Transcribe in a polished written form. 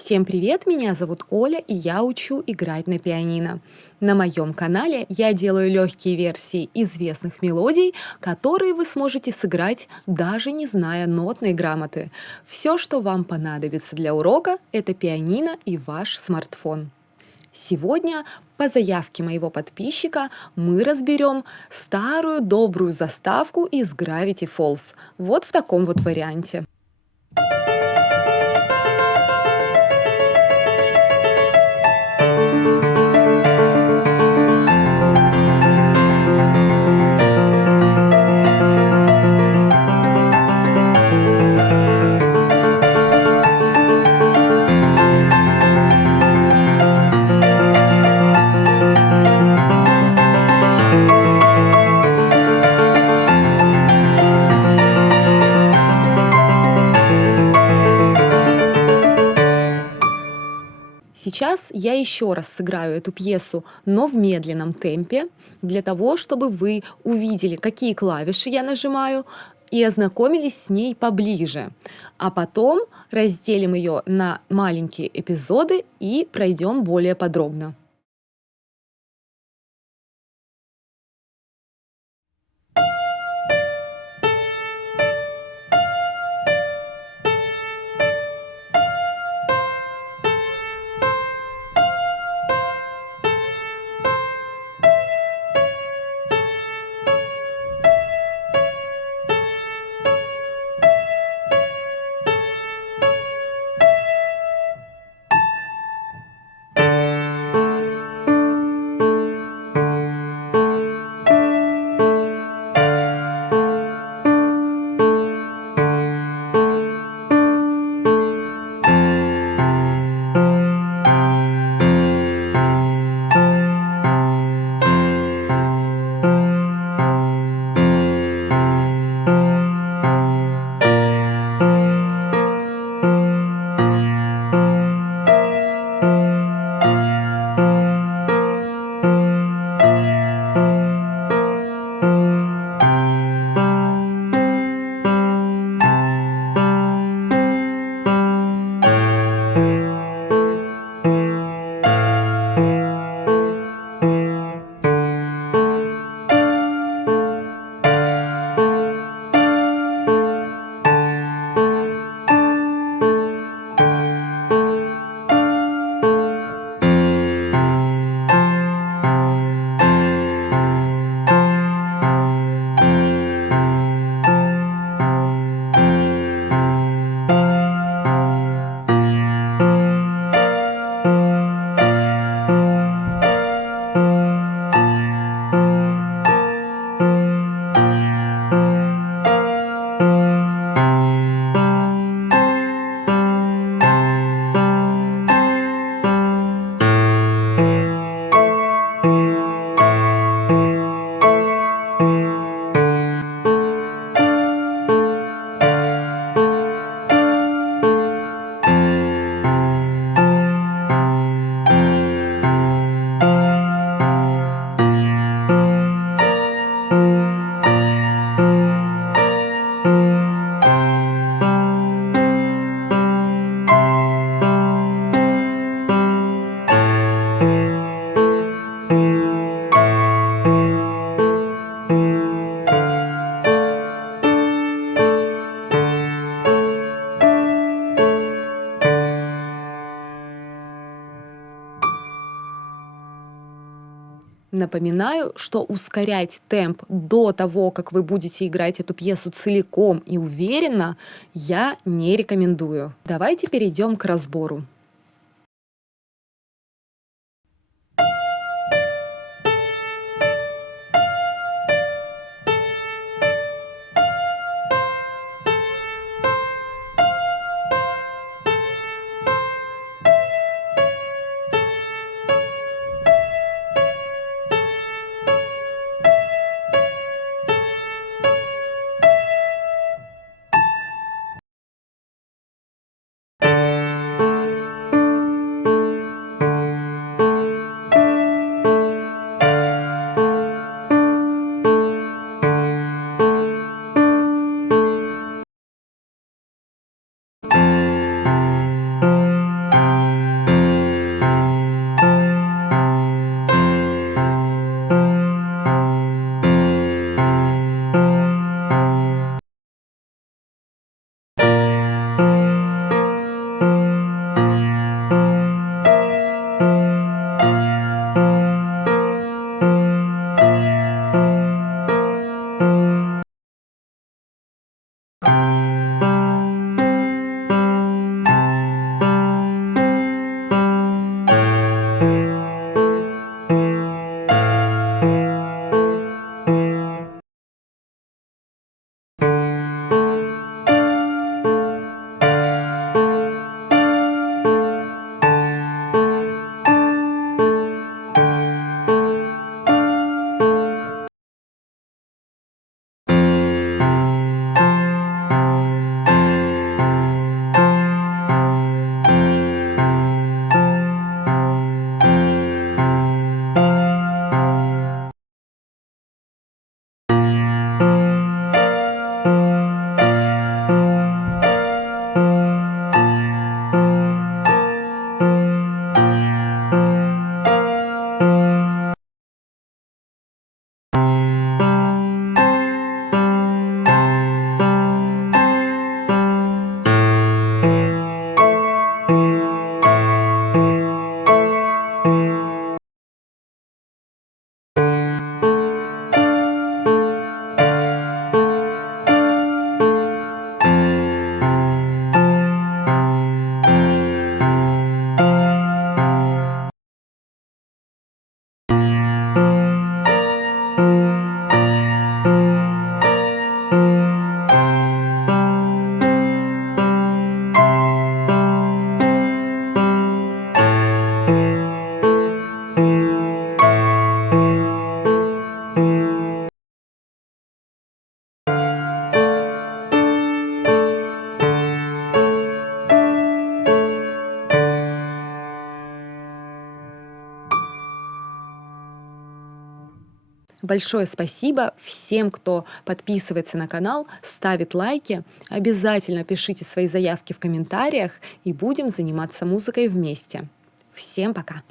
Всем привет, меня зовут Оля, и я учу играть на пианино. На моем канале я делаю легкие версии известных мелодий, которые вы сможете сыграть, даже не зная нотной грамоты. Все, что вам понадобится для урока, это пианино и ваш смартфон. Сегодня, по заявке моего подписчика, мы разберем старую добрую заставку из ГРАВИТИ ФОЛЗ. Вот в таком вот варианте. Сейчас я еще раз сыграю эту пьесу, но в медленном темпе, для того, чтобы вы увидели, какие клавиши я нажимаю, и ознакомились с ней поближе. А потом разделим ее на маленькие эпизоды и пройдем более подробно. Напоминаю, что ускорять темп до того, как вы будете играть эту пьесу целиком и уверенно, я не рекомендую. Давайте перейдем к разбору. Большое спасибо всем, кто подписывается на канал, ставит лайки. Обязательно пишите свои заявки в комментариях и будем заниматься музыкой вместе. Всем пока!